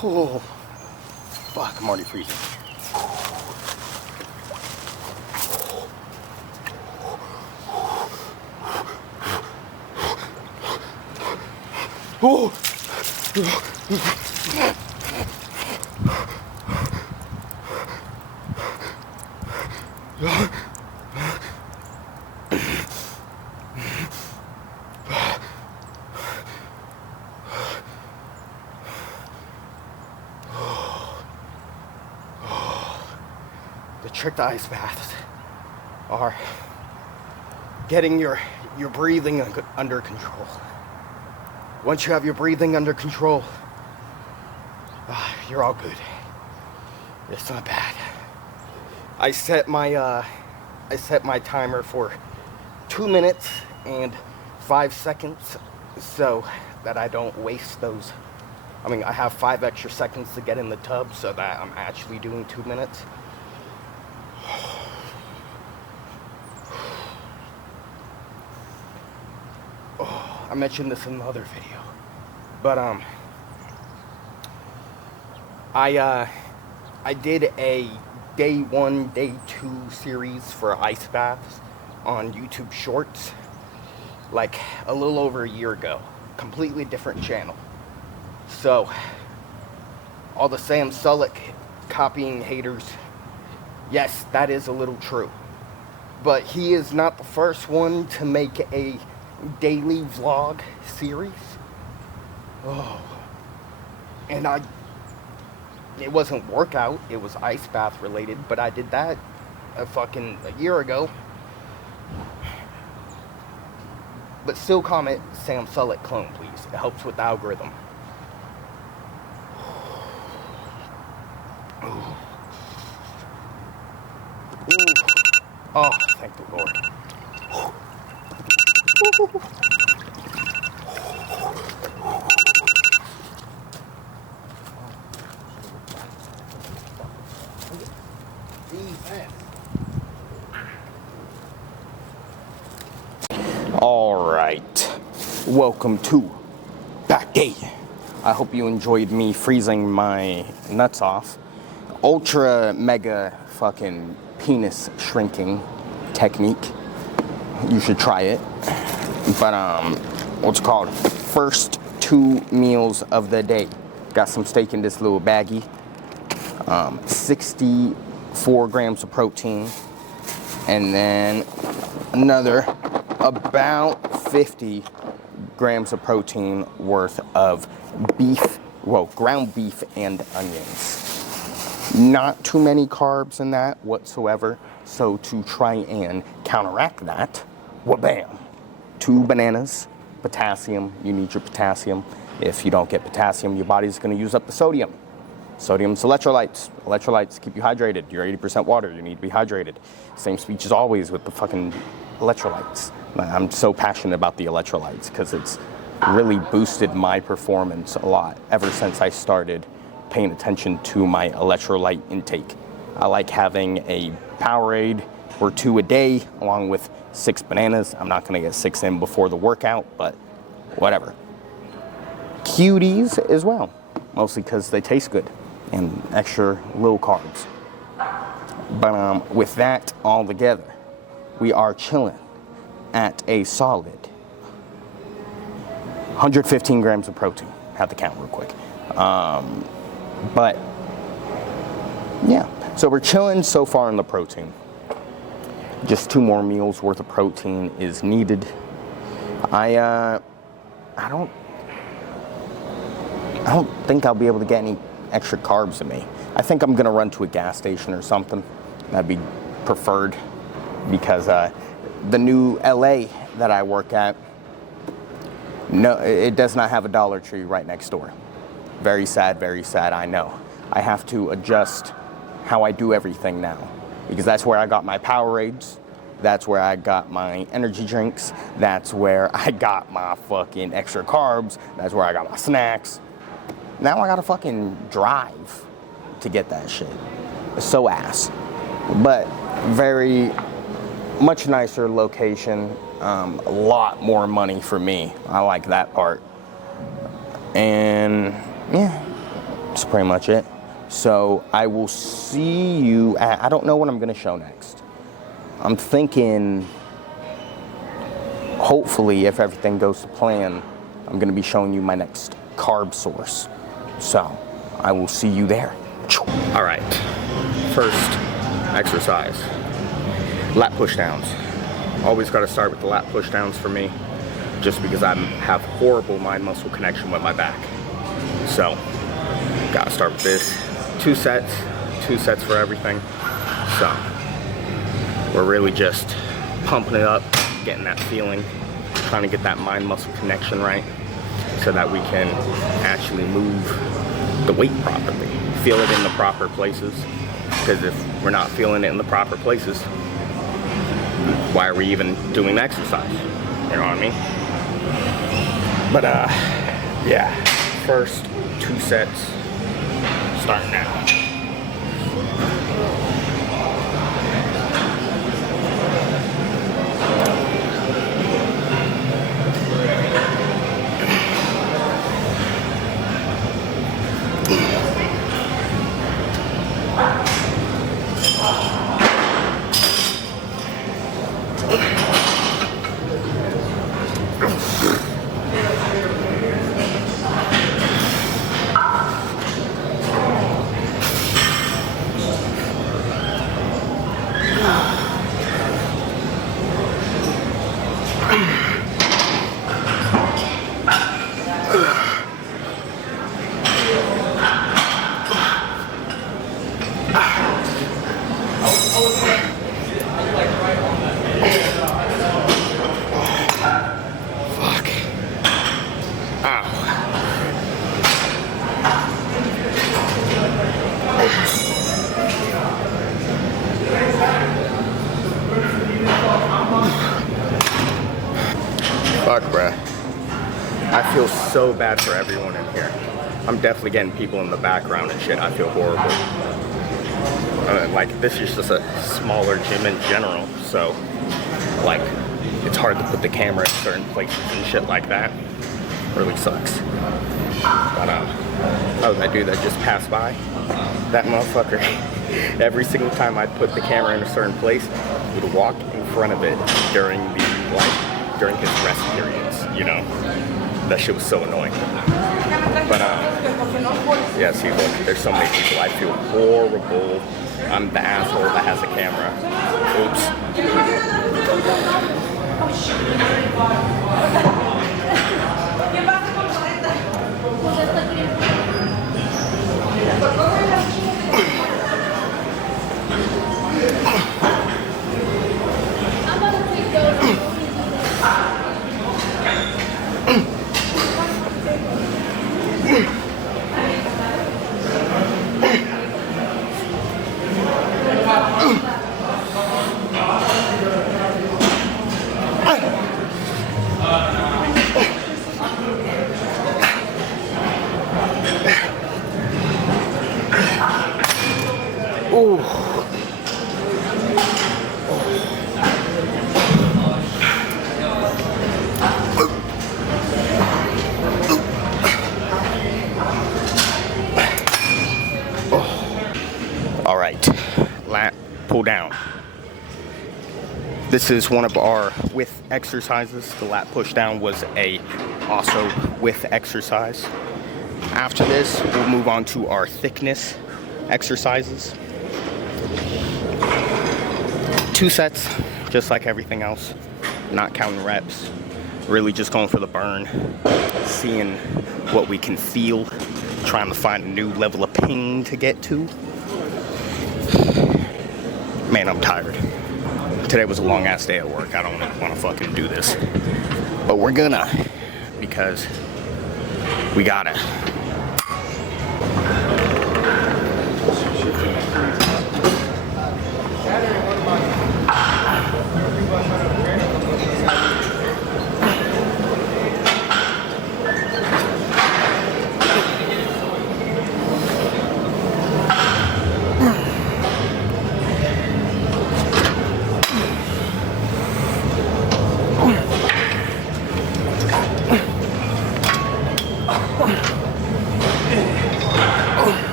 Oh, fuck, I'm already freezing. Oh! The trick to ice baths are getting your breathing under control. Once you have your breathing under control, you're all good. It's not bad. I set my timer for 2 minutes and 5 seconds so that I don't waste those. I mean, I have 5 extra seconds to get in the tub so that I'm actually doing 2 minutes. I mentioned this in another video, but I did a day 1, day 2 series for ice baths on YouTube Shorts like a little over a year ago. Completely different channel. So all the Sam Sulek copying haters, yes, that is a little true, but he is not the first one to make a daily vlog series. Oh, and it wasn't workout, it was ice bath related, but I did that a year ago. But still comment Sam Sulek clone, please. It helps with the algorithm. Ooh. Ooh. Oh, thank the Lord. All right, welcome to Back Day. I hope you enjoyed me freezing my nuts off. Ultra mega fucking penis shrinking technique. You should try it. But what's it called? First 2 meals of the day. Got some steak in this little baggie. 64 grams of protein, and then another about 50 grams of protein worth of beef, well, ground beef and onions. Not too many carbs in that whatsoever, so to try and counteract that, wha-bam, 2 bananas, potassium. You need your potassium. If you don't get potassium, your body's going to use up the sodium. Sodium's electrolytes. Electrolytes keep you hydrated. You're 80% water. You need to be hydrated. Same speech as always with the fucking electrolytes. I'm so passionate about the electrolytes because it's really boosted my performance a lot ever since I started paying attention to my electrolyte intake. I like having a Powerade or 2 a day along with 6 bananas. I'm not going to get 6 in before the workout, but whatever. Cuties as well, mostly because they taste good and extra low carbs. But with that all together, we are chilling at a solid 115 grams of protein. Have to count real quick. But yeah, so we're chilling so far in the protein. Just 2 more meals worth of protein is needed. I don't think I'll be able to get any extra carbs in me. I think I'm gonna run to a gas station or something. That'd be preferred because the new LA that I work at, no, it does not have a Dollar Tree right next door. Very sad, I know. I have to adjust how I do everything now because that's where I got my Powerades. That's where I got my energy drinks. That's where I got my fucking extra carbs. That's where I got my snacks. Now I gotta fucking drive to get that shit. It's so ass. But very much nicer location. A lot more money for me. I like that part. And yeah, that's pretty much it. So I will see you at, I don't know what I'm going to show next. I'm thinking, hopefully, if everything goes to plan, I'm going to be showing you my next carb source. So I will see you there. All right, first exercise, lat push downs. Always got to start with the lat push downs for me, just because I have horrible mind muscle connection with my back. So got to start with this. 2 sets for everything. So we're really just pumping it up, getting that feeling, trying to get that mind muscle connection right, so that we can actually move the weight properly, feel it in the proper places. Because if we're not feeling it in the proper places, why are we even doing the exercise? You know what I mean? But yeah, first 2 sets, starting now. Fuck, bruh. I feel so bad for everyone in here. I'm definitely getting people in the background and shit. I feel horrible. Like, this is just a smaller gym in general, so, like, it's hard to put the camera in certain places and shit like that. Really sucks. But, oh, that dude that just passed by, that motherfucker, every single time I'd put the camera in a certain place, he would walk in front of it during the, like, during his rest periods, you know? That shit was so annoying. But, yeah, see, look, there's so many people. I feel horrible. I'm the asshole that has a camera. Ooh. All right, lat pull down. This is one of our width exercises. The lat push down was also width exercise. After this, we'll move on to our thickness exercises. 2 sets, just like everything else, not counting reps, really just going for the burn, seeing what we can feel, trying to find a new level of pain to get to. Man, I'm tired. Today was a long ass day at work. I don't want to fucking do this, but we're gonna, because we gotta.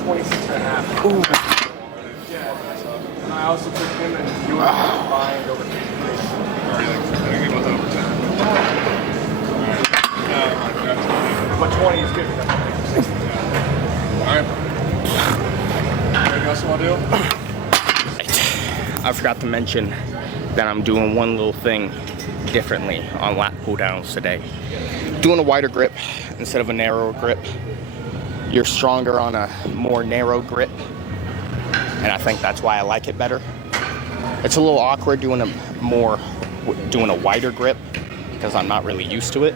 26.5. Ooh. Yeah, and I also took him and you were combined over 53. I think he was over 10. But 20 is good enough. Alright. Anything else you want to do? I forgot to mention that I'm doing one little thing differently on lat pull downs today. Doing a wider grip instead of a narrower grip. You're stronger on a more narrow grip, and I think that's why I like it better. It's a little awkward doing a wider grip because I'm not really used to it.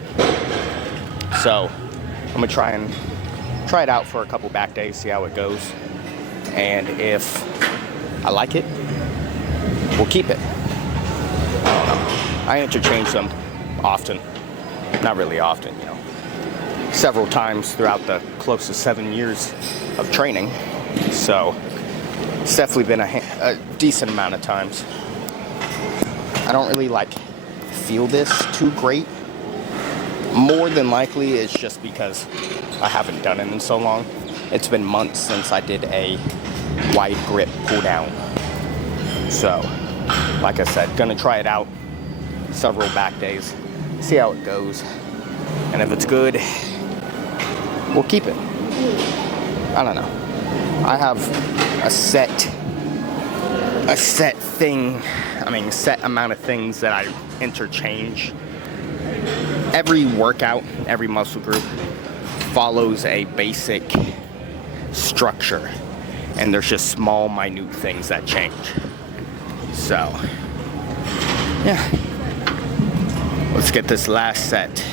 So I'm gonna try it out for a couple back days, see how it goes, and if I like it, we'll keep it. I don't know. I interchange them often, not really often, you know, several times throughout the close to 7 years of training. So it's definitely been a decent amount of times. I don't really feel this too great. More than likely it's just because I haven't done it in so long. It's been months since I did a wide grip pull down. So, like I said, gonna try it out several back days, see how it goes, and if it's good, we'll keep it. I don't know. I have a set amount of things that I interchange. Every workout, every muscle group follows a basic structure, and there's just small, minute things that change. So, yeah. Let's get this last set.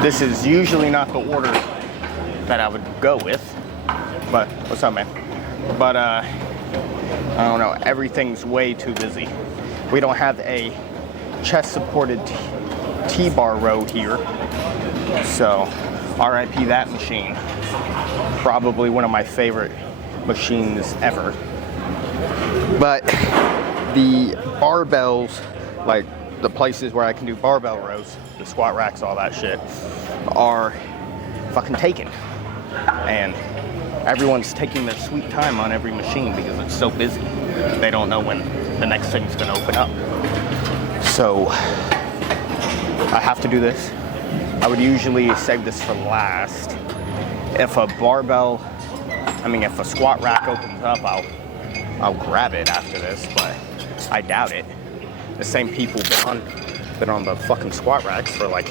This is usually not the order that I would go with, but what's up, man? But I don't know, everything's way too busy. We don't have a chest supported T-bar row here, so RIP that machine. Probably one of my favorite machines ever. But the barbells, like the places where I can do barbell rows, the squat racks, all that shit, are fucking taken. And everyone's taking their sweet time on every machine because it's so busy. They don't know when the next thing's gonna open up. So I have to do this. I would usually save this for last. If a if a squat rack opens up, I'll grab it after this, but I doubt it. The same people been on the fucking squat racks for like,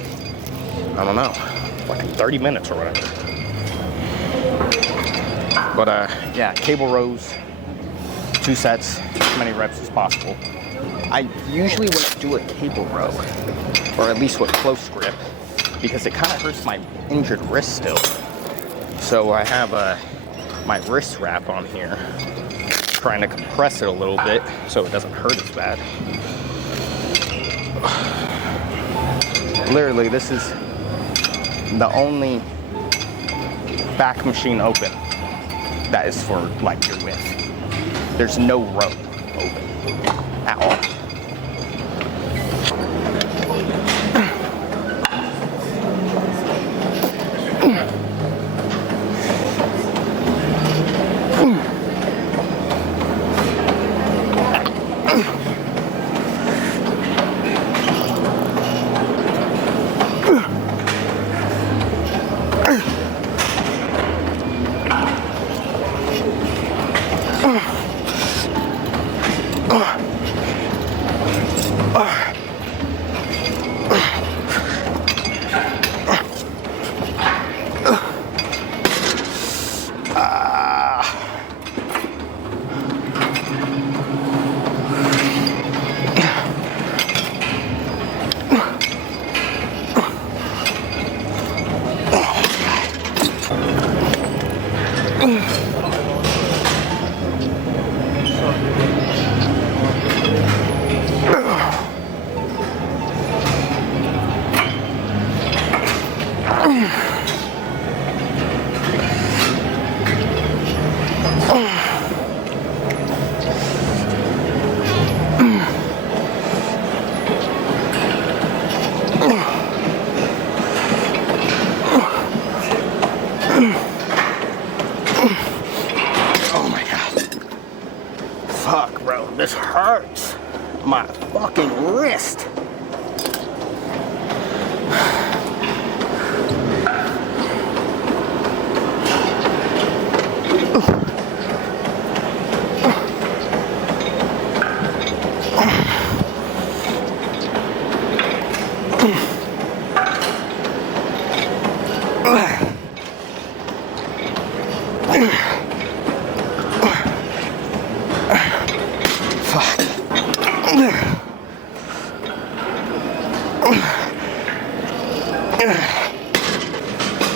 I don't know, fucking 30 minutes or whatever. But yeah, cable rows, 2 sets, as many reps as possible. I usually wouldn't do a cable row, or at least with close grip, because it kind of hurts my injured wrist still. So I have my wrist wrap on here, trying to compress it a little bit so it doesn't hurt as bad. Literally, this is the only back machine open that is for like your width. There's no row open at all.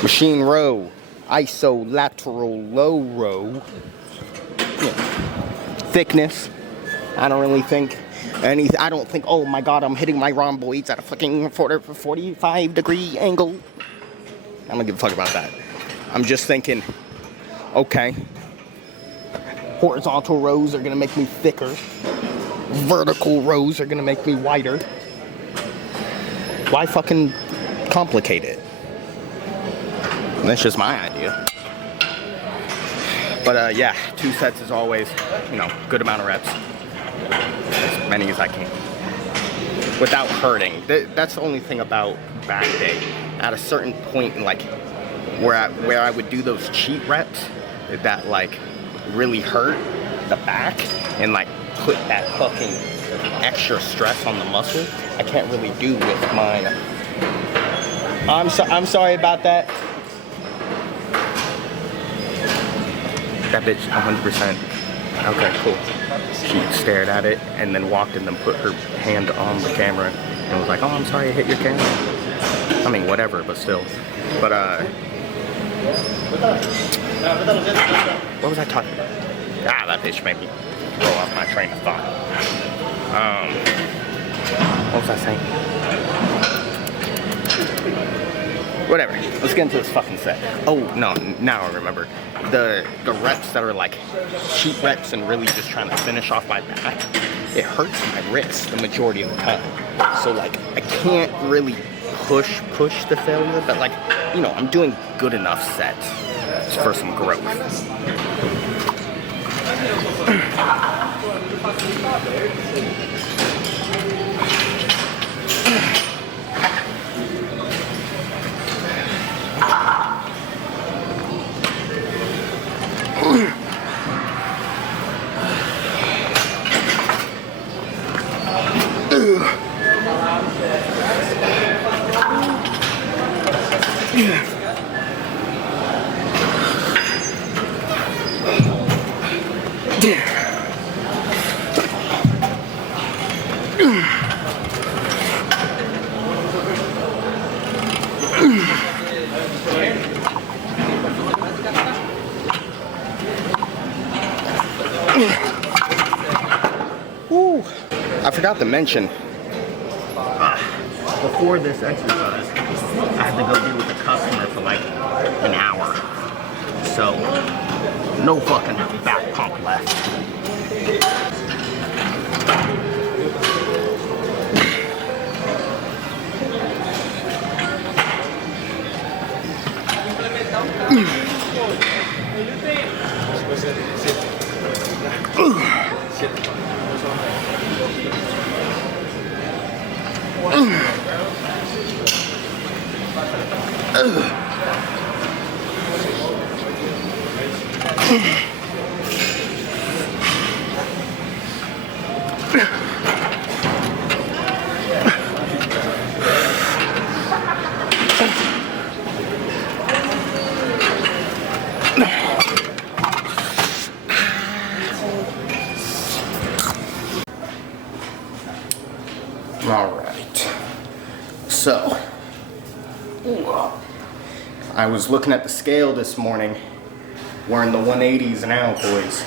Machine row, isolateral low row. Thickness. I don't really think I don't think, oh my god, I'm hitting my rhomboids at a fucking 45-degree angle. I don't give a fuck about that. I'm just thinking, okay, horizontal rows are gonna make me thicker. Vertical rows are gonna make me wider. Why fucking complicate it? That's just my idea. But yeah, 2 sets is always, you know, good amount of reps. As many as I can. Without hurting. That's the only thing about back day. At a certain point, like, where I would do those cheat reps that, like, really hurt the back and, like, put that fucking extra stress on the muscle, I can't really do with mine. I'm sorry about that. That bitch 100%. Okay, cool. She stared at it and then walked and then put her hand on the camera and was like, oh, I'm sorry I hit your camera. I mean, whatever, but still. But, what was I talking about? Ah, that bitch made me throw off my train of thought. What was I saying? Whatever. Let's get into this fucking set. Oh, no, now I remember. The reps that are like cheat reps and really just trying to finish off my back, it hurts my wrist the majority of the time. So like I can't really push the failure, but like, you know, I'm doing good enough sets for some growth. Woo. I forgot to mention, before this exercise, I had to go be with a customer for like an hour. So, no fucking back pump left. All right, so I was looking at the scale this morning. We're in the 180s now, boys.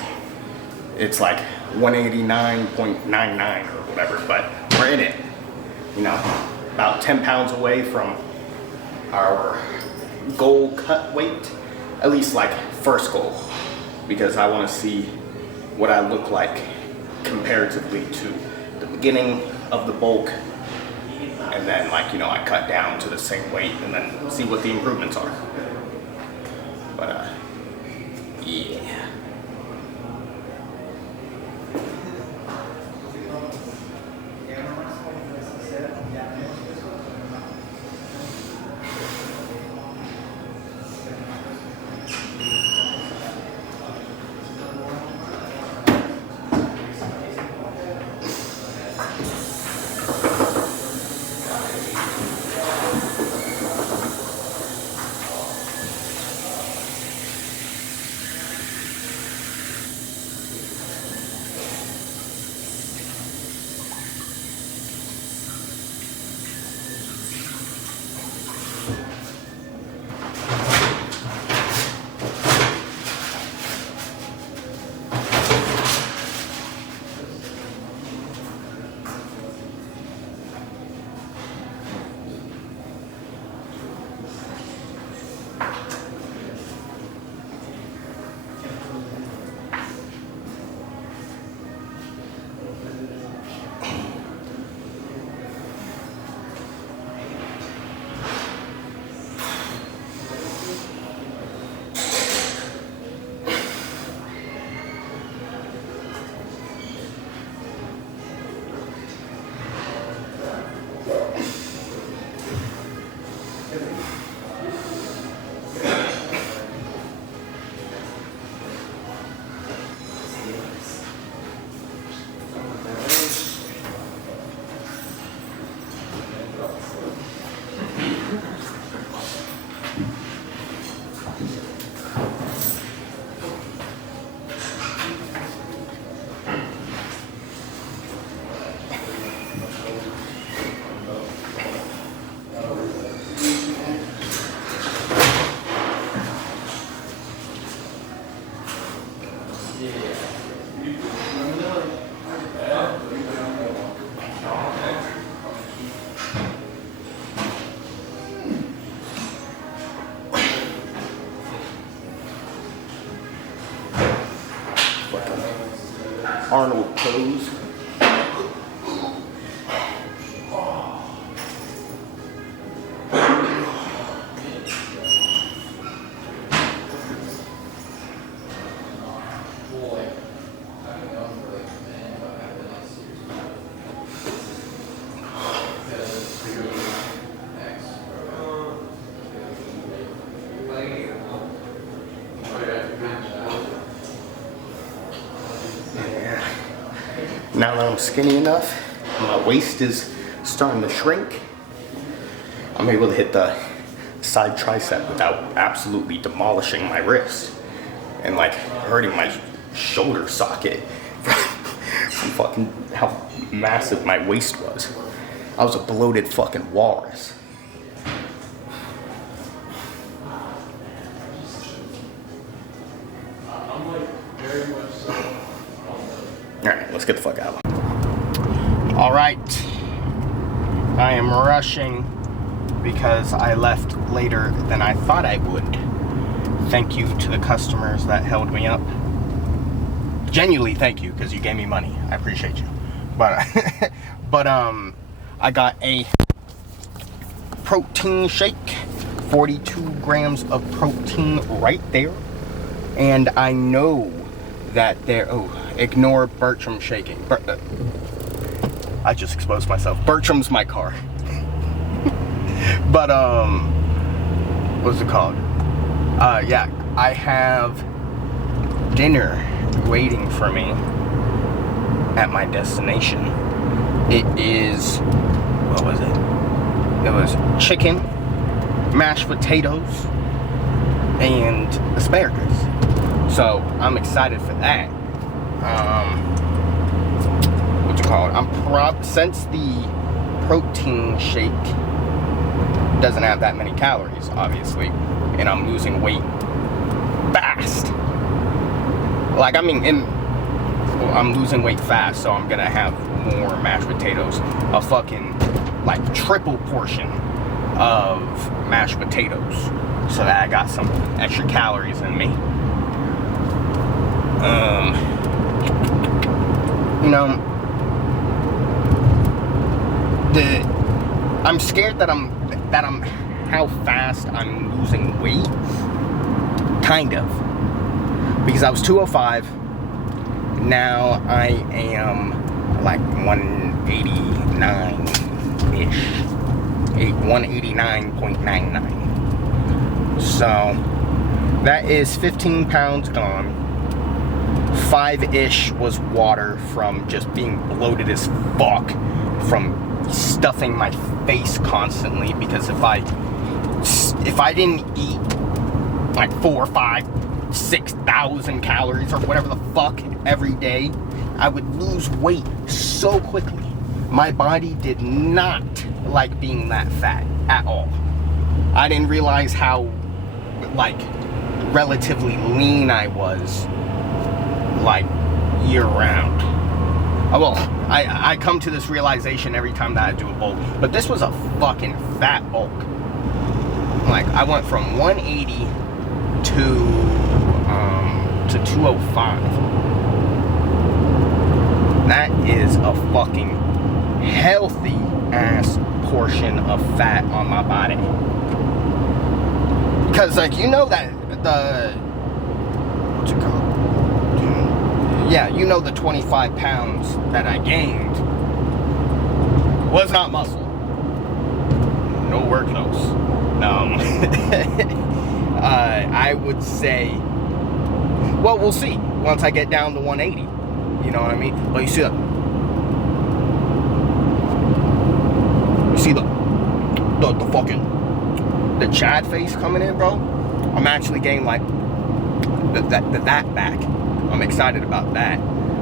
It's like 189.99 or whatever, but we're in it. You know, about 10 pounds away from our goal cut weight, at least like first goal, because I want to see what I look like comparatively to the beginning of the bulk, and then, like, you know, I cut down to the same weight and then see what the improvements are. But yeah. Arnold pose. Now that I'm skinny enough, my waist is starting to shrink, I'm able to hit the side tricep without absolutely demolishing my wrist and like hurting my shoulder socket from fucking how massive my waist was. I was a bloated fucking walrus. Alright, let's get the fuck out. Alright. I am rushing because I left later than I thought I would. Thank you to the customers that held me up. Genuinely thank you, because you gave me money. I appreciate you. But I got a protein shake. 42 grams of protein right there. And I know that there, ignore Bertram shaking. I just exposed myself. Bertram's my car. But, what's it called? Yeah, I have dinner waiting for me at my destination. It is, what was it? It was chicken, mashed potatoes, and asparagus. So I'm excited for that. What's it called? Since the protein shake doesn't have that many calories, obviously, and I'm losing weight fast. Like, I mean, I'm losing weight fast, so I'm gonna have more mashed potatoes. A fucking, like, triple portion of mashed potatoes, so that I got some extra calories in me. You know, I'm scared that I'm how fast I'm losing weight, kind of, because I was 205, now I am like 189-ish, 189.99, so that is 15 pounds gone. 5-ish was water from just being bloated as fuck from stuffing my face constantly, because if I didn't eat like 4, 5, 6,000 calories or whatever the fuck every day, I would lose weight so quickly. My body did not like being that fat at all. I didn't realize how like relatively lean I was, like, year round. Well, I come to this realization every time that I do a bulk, but this was a fucking fat bulk. Like, I went from 180 to 205. That is a fucking healthy ass portion of fat on my body. Because, like, you know that the, what's it called? Yeah, you know the 25 pounds that I gained was not muscle. Nowhere close. I would say, well, we'll see once I get down to 180. You know what I mean? But you see the fucking, the Chad face coming in, bro? I'm actually getting like that back. I'm excited about that.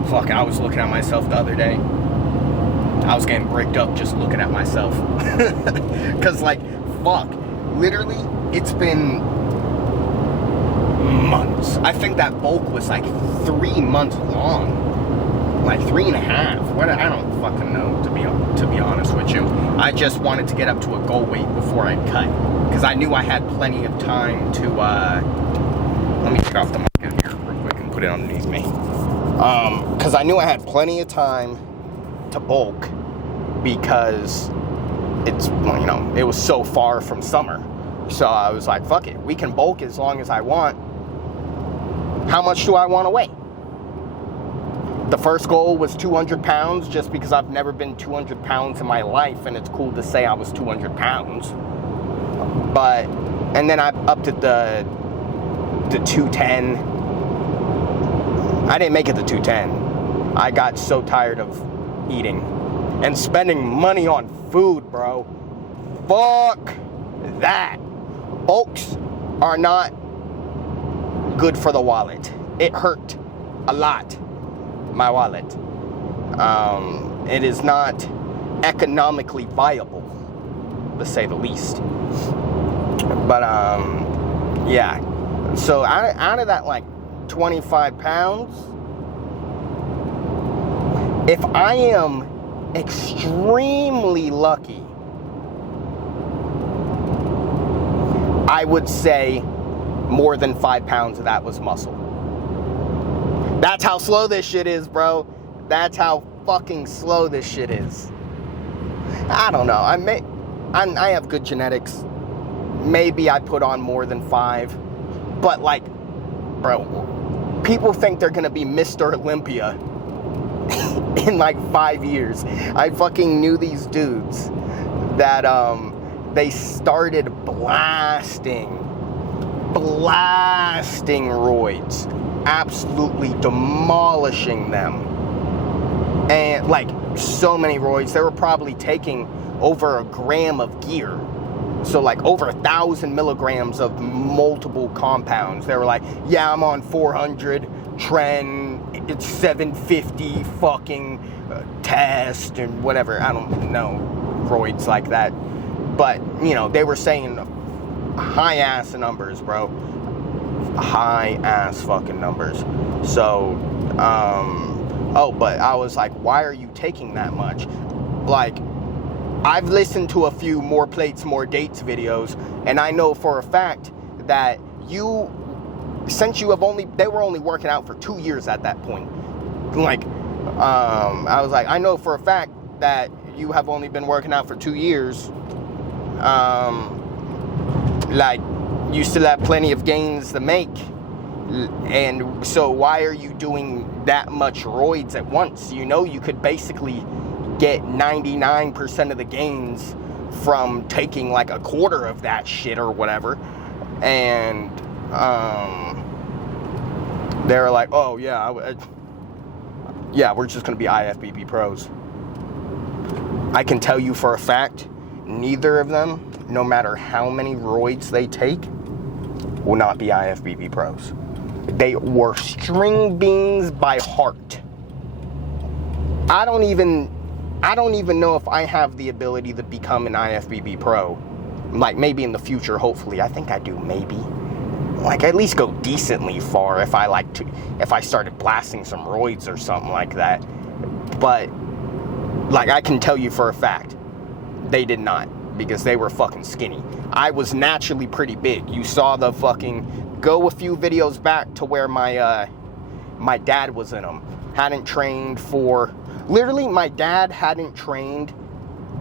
Fuck, I was looking at myself the other day. I was getting bricked up just looking at myself. Cause like, fuck, literally, it's been months. I think that bulk was like 3 months long. Like 3.5. What, I don't fucking know, to be honest with you. I just wanted to get up to a goal weight before I cut. Cause I knew I had plenty of time to, let me take off the mic here real quick and put it underneath me. Because I knew I had plenty of time to bulk because it's, you know, it was so far from summer. So I was like, fuck it, we can bulk as long as I want. How much do I want to weigh? The first goal was 200 pounds, just because I've never been 200 pounds in my life, and it's cool to say I was 200 pounds. But, and then I upped it to 210. I didn't make it to 210. I got so tired of eating and spending money on food, bro. Fuck that. Bulks are not good for the wallet. It hurt a lot, my wallet. It is not economically viable, to say the least. But yeah. So out of that, like, 25 pounds, if I am extremely lucky, I would say more than 5 pounds of that was muscle. That's how slow this shit is, bro. That's how fucking slow this shit is. I don't know. I have good genetics. Maybe I put on more than 5. But, like, bro, people think they're gonna be Mr. Olympia in like 5 years. I fucking knew these dudes that they started blasting roids, absolutely demolishing them. And like, so many roids, they were probably taking over 1 gram of gear. So like over 1,000 milligrams of multiple compounds. They were like, yeah, I'm on 400 Tren, it's 750 fucking test and whatever. I don't know roids like that. But, you know, they were saying high ass numbers, bro. High ass fucking numbers. So, oh, but I was like, why are you taking that much? Like, I've listened to a few More Plates, More Dates videos, and I know for a fact that since you have they were only working out for 2 years at that point. Like, I was like, I know for a fact that you have only been working out for 2 years. Like, you still have plenty of gains to make. And so why are you doing that much roids at once? You know, you could basically get 99% of the gains from taking like a quarter of that shit or whatever. And they're like, oh yeah, yeah, we're just gonna be IFBB pros. I can tell you for a fact, neither of them, no matter how many roids they take, will not be IFBB pros. They were string beans by heart. I don't even know if I have the ability to become an IFBB pro. Like, maybe in the future, hopefully. I think I do, maybe. Like, at least go decently far if I started blasting some roids or something like that. But, like, I can tell you for a fact, they did not, because they were fucking skinny. I was naturally pretty big. You saw the fucking, go a few videos back to where my dad was in them. Hadn't trained for, literally my dad hadn't trained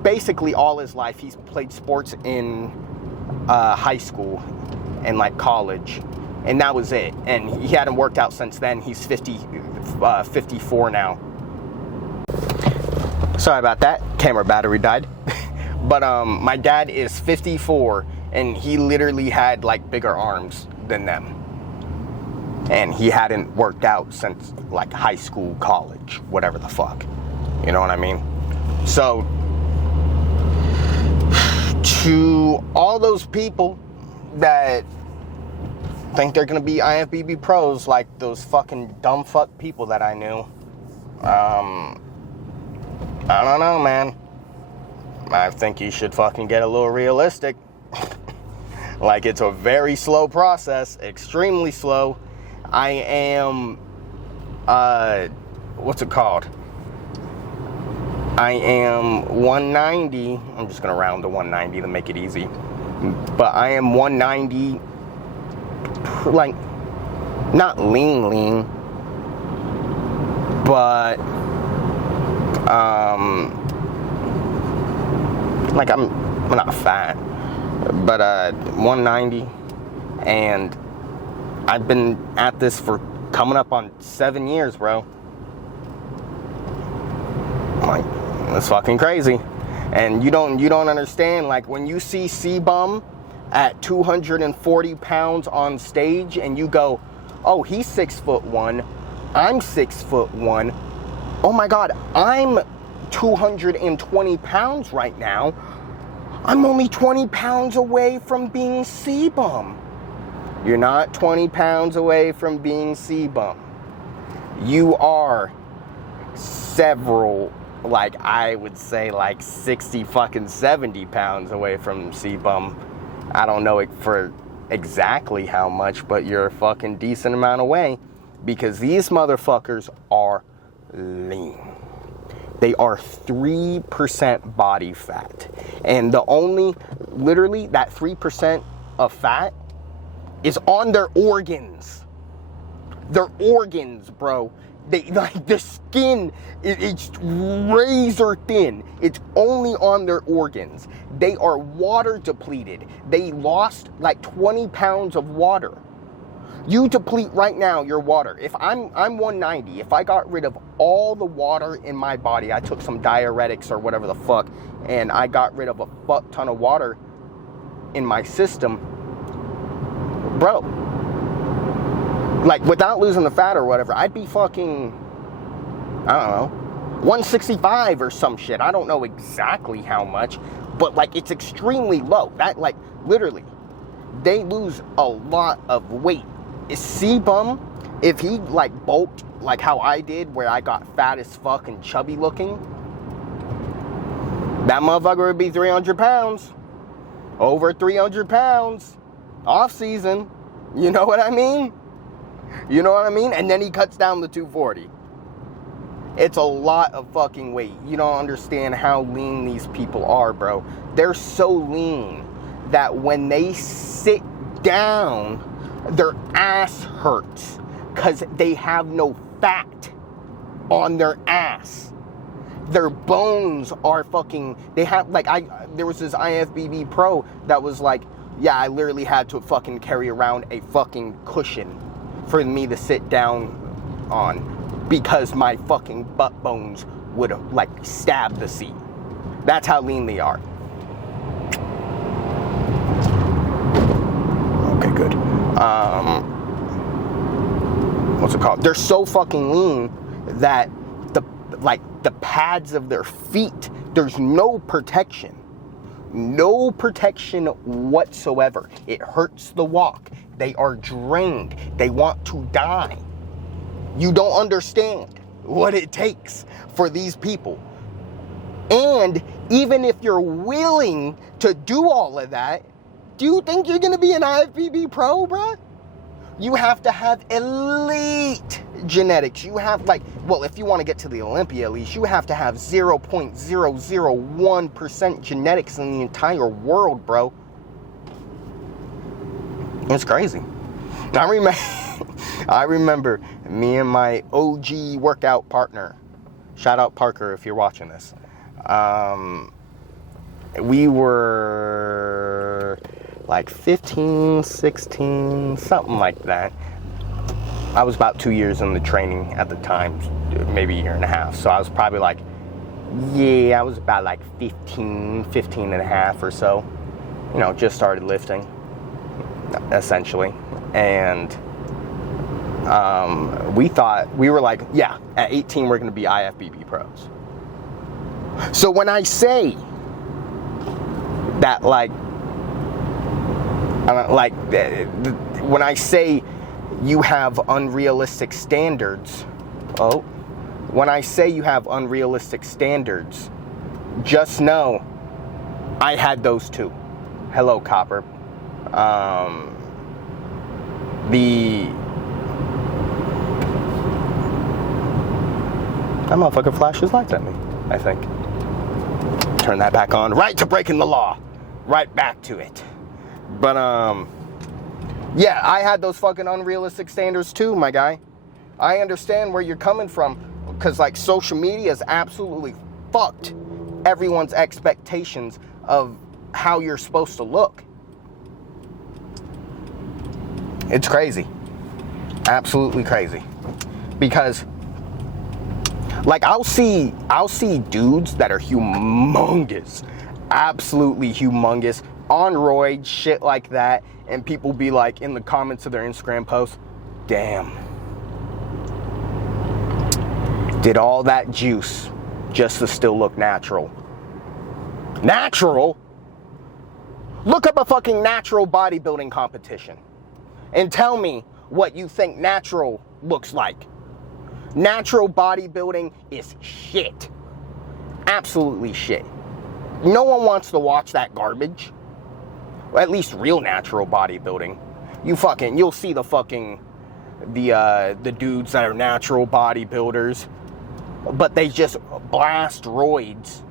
basically all his life. He's played sports in high school and like college, and that was it. And he hadn't worked out since then. He's 54 now. Sorry about that, camera battery died. But my dad is 54, and he literally had like bigger arms than them. And he hadn't worked out since like high school, college, whatever the fuck. You know what I mean? So, to all those people that think they're gonna be IFBB pros, like those fucking dumb fuck people that I knew, I don't know, man. I think you should fucking get a little realistic. Like, it's a very slow process, extremely slow. I am, what's it called? I am 190. I'm just gonna round to 190 to make it easy. But I am 190, like, not lean, But, like, I'm not fat, but 190, and I've been at this for coming up on 7 years, bro. Like, that's fucking crazy. And you don't understand, like, when you see C-Bum at 240 pounds on stage and you go, oh, he's 6'1", I'm 6'1", oh my God, I'm 220 pounds right now. I'm only 20 pounds away from being C-Bum. You're not 20 pounds away from being C-Bum. You are several, like, I would say like 60 fucking 70 pounds away from C-Bum. I don't know it for exactly how much, but you're a fucking decent amount away, because these motherfuckers are lean. They are 3% body fat. And the only, literally, that 3% of fat is on their organs. Their organs, bro. They, like, the skin, it's razor thin. It's only on their organs. They are water depleted. They lost like 20 pounds of water. You deplete right now your water. If I'm 190, if I got rid of all the water in my body, I took some diuretics or whatever the fuck, and I got rid of a fuck ton of water in my system, bro, like, without losing the fat or whatever, I'd be fucking, I don't know, 165 or some shit. I don't know exactly how much, but, like, it's extremely low. That, like, literally, they lose a lot of weight. C-Bum, if he, like, bulked like how I did, where I got fat as fuck and chubby looking, that motherfucker would be 300 pounds. Over 300 pounds. Off season. You know what I mean? You know what I mean? And then he cuts down to 240. It's a lot of fucking weight. You don't understand how lean these people are, bro. They're so lean that when they sit down, their ass hurts because they have no fat on their ass. Their bones are fucking, they have, like, there was this IFBB pro that was like, yeah, I literally had to fucking carry around a fucking cushion for me to sit down on because my fucking butt bones would have, like, stabbed the seat. That's how lean they are. Okay, good. What's it called? They're so fucking lean that the pads of their feet, there's no protection. No protection whatsoever. It hurts the walk. They are drained. They want to die. You don't understand what it takes for these people. And even if you're willing to do all of that, do you think you're going to be an IFBB pro, bruh? You have to have elite genetics. You have, like, well, if you want to get to the Olympia at least, you have to have 0.001% genetics in the entire world, bro. It's crazy. I remember me and my OG workout partner, shout out Parker if you're watching this, we were like 15, 16, something like that. I was about 2 years in the training at the time, maybe a year and a half. So I was probably like, yeah, I was about like 15 and a half or so. You know, just started lifting, essentially. And we were like, yeah, at 18, we're going to be IFBB pros. So when I say that, when I say you have unrealistic standards, just know I had those too. Hello, Copper. That motherfucker flashed his lights at me, I think. Turn that back on. Right to breaking the law. Right back to it. But, yeah, I had those fucking unrealistic standards too, my guy. I understand where you're coming from. because like social media has absolutely fucked everyone's expectations of how you're supposed to look. It's crazy. Absolutely crazy. Because like I'll see dudes that are humongous, absolutely humongous, on roids, shit like that, and people be like in the comments of their Instagram posts, damn, did all that juice just to still look natural. Natural? Look up a fucking natural bodybuilding competition and tell me what you think natural looks like. Natural bodybuilding is shit. Absolutely shit. No one wants to watch that garbage. Or at least real natural bodybuilding. You'll see the dudes that are natural bodybuilders, but they just blast roids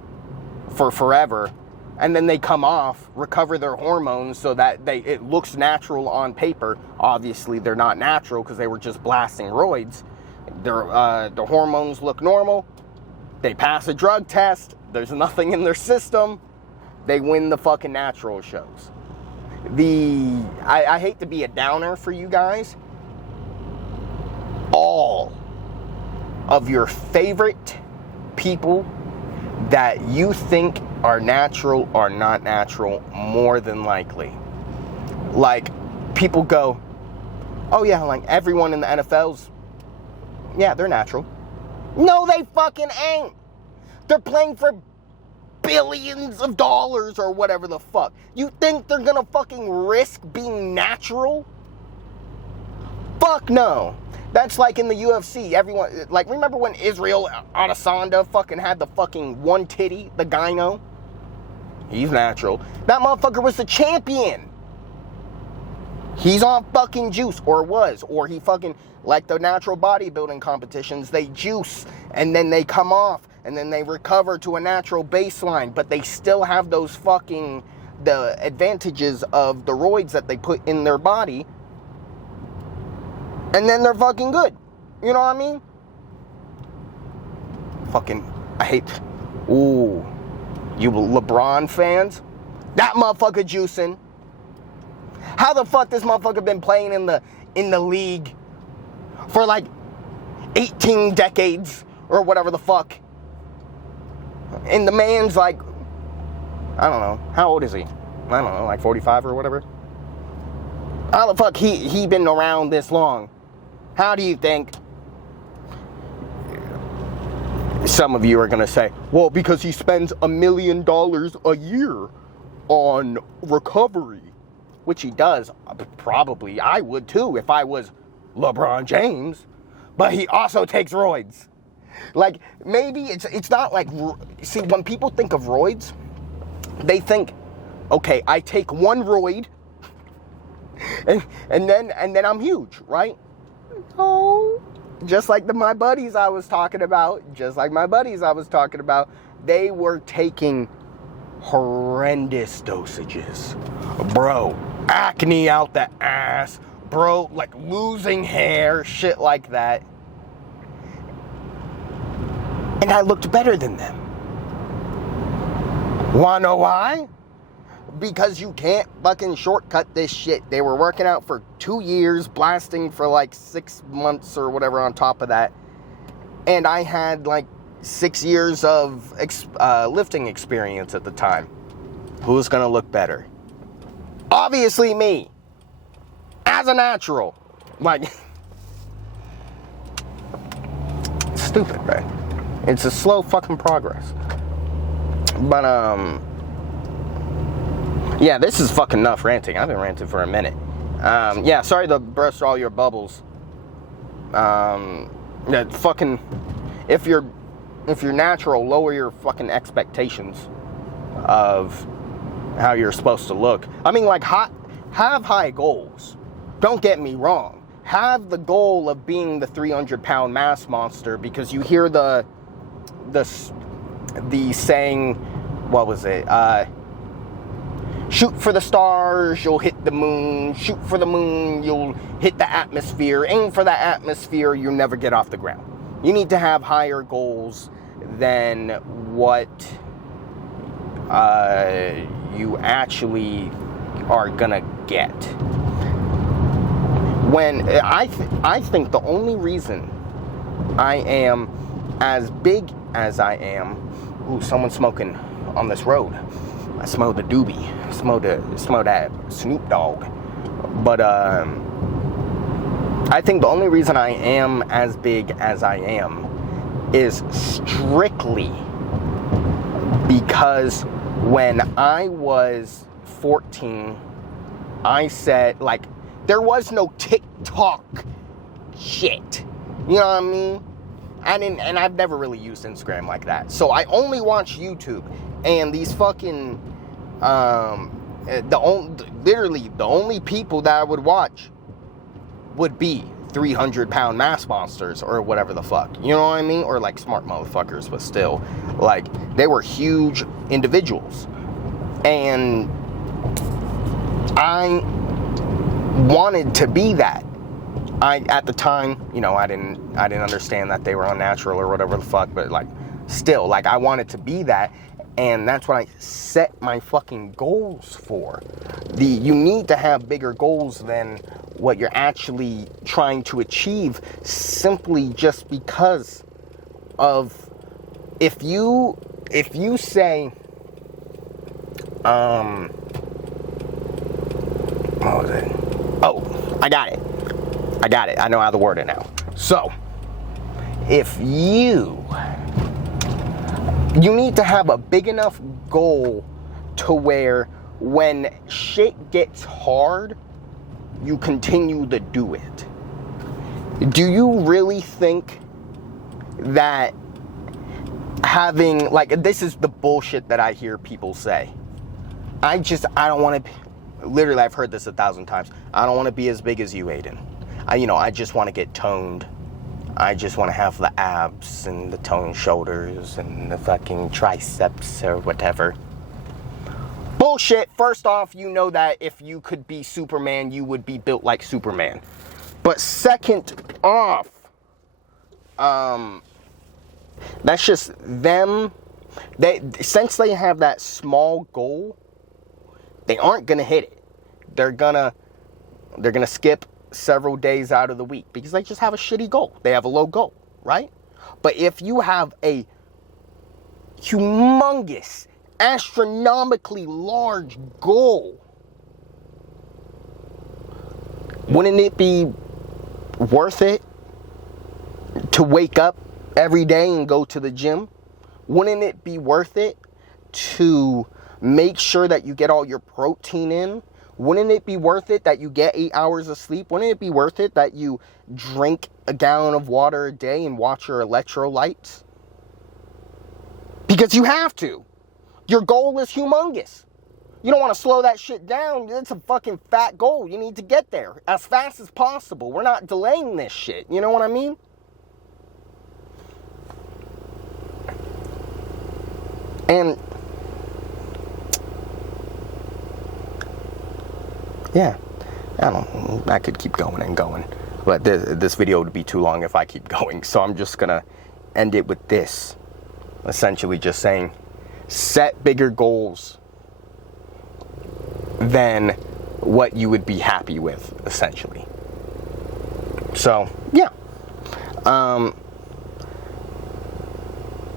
for forever, and then they come off, recover their hormones so that it looks natural on paper. Obviously, they're not natural because they were just blasting roids. The hormones look normal. They pass a drug test. There's nothing in their system. They win the fucking natural shows. I hate to be a downer for you guys. All of your favorite people that you think are natural are not natural, more than likely. Like, people go, oh yeah, like everyone in the NFL's, yeah, they're natural. No, they fucking ain't. They're playing for billions of dollars or whatever the fuck. You think they're gonna fucking risk being natural? Fuck no. That's like in the UFC. Everyone, like, remember when Israel Adesanya fucking had the fucking one titty, the gyno? He's natural. That motherfucker was the champion. He's on fucking juice, or was, or he fucking, like the natural bodybuilding competitions, they juice, and then they come off, and then they recover to a natural baseline, but they still have those fucking, the advantages of the roids that they put in their body, and then they're fucking good. You know what I mean? Fucking, I hate, ooh, you LeBron fans? That motherfucker juicing. How the fuck this motherfucker been playing in the league for like 18 decades or whatever the fuck? And the man's like, I don't know, how old is he? I don't know, like 45 or whatever. How the fuck he been around this long? How do you think? Some of you are gonna say, well, because he spends $1 million a year on recovery. Which he does, probably. I would too if I was LeBron James. But he also takes roids. Like, maybe it's not like, see, when people think of roids, they think, okay, I take one roid and then I'm huge, right? Oh, just like my buddies I was talking about, they were taking horrendous dosages. Bro, acne out the ass, bro, like losing hair, shit like that. And I looked better than them. Wanna know why? Because you can't fucking shortcut this shit. They were working out for 2 years, blasting for like 6 months or whatever on top of that. And I had like 6 years of lifting experience at the time. Who's gonna look better? Obviously me. As a natural. Like, it's stupid, right? It's a slow fucking progress. But, yeah, this is fucking enough ranting. I've been ranting for a minute. Yeah, sorry to burst all your bubbles. That fucking, if you're natural, lower your fucking expectations of how you're supposed to look. I mean, like, have high goals. Don't get me wrong. Have the goal of being the 300-pound mass monster, because you hear the saying, what was it? Shoot for the stars, you'll hit the moon. Shoot for the moon, you'll hit the atmosphere. Aim for that atmosphere, you'll never get off the ground. You need to have higher goals than what you actually are gonna get. When I think the only reason I am as big as I am. Ooh, someone's smoking on this road. I smell the doobie. Smell that Snoop Dogg. But I think the only reason I am as big as I am is strictly because when I was 14, I said, like, there was no TikTok shit. You know what I mean? And I've never really used Instagram like that. So I only watch YouTube. And these fucking, literally the only people that I would watch would be 300-pound mass monsters or whatever the fuck. You know what I mean? Or like smart motherfuckers, but still. Like, they were huge individuals. And I wanted to be that. At the time, you know, I didn't understand that they were unnatural or whatever the fuck, but like, still, like, I wanted to be that, and that's what I set my fucking goals for. You need to have bigger goals than what you're actually trying to achieve, simply just because of, if you say, what was it? Oh, I got it. I know how to word it now. So, if you need to have a big enough goal to where when shit gets hard, you continue to do it. Do you really think that having, like, this is the bullshit that I hear people say. I don't want to, literally, I've heard this 1,000 times. I don't want to be as big as you, Aiden. I just want to get toned. I just want to have the abs and the toned shoulders and the fucking triceps or whatever. Bullshit. First off, you know that if you could be Superman, you would be built like Superman. But second off, that's just them. Since they have that small goal, they aren't gonna hit it. They're gonna skip several days out of the week because they just have a shitty goal. They have a low goal, right? But if you have a humongous, astronomically large goal, wouldn't it be worth it to wake up every day and go to the gym? Wouldn't it be worth it to make sure that you get all your protein in? Wouldn't it be worth it that you get 8 hours of sleep? Wouldn't it be worth it that you drink a gallon of water a day and watch your electrolytes? Because you have to. Your goal is humongous. You don't want to slow that shit down. It's a fucking fat goal. You need to get there as fast as possible. We're not delaying this shit. You know what I mean? And yeah, I could keep going and going, but this video would be too long if I keep going, so I'm just gonna end it with this, essentially just saying, set bigger goals than what you would be happy with, essentially. So, yeah.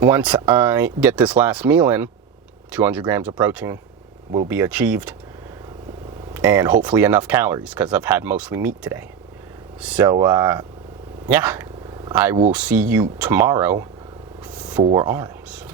Once I get this last meal in, 200 grams of protein will be achieved, and hopefully enough calories, because I've had mostly meat today. So, yeah, I will see you tomorrow for arms.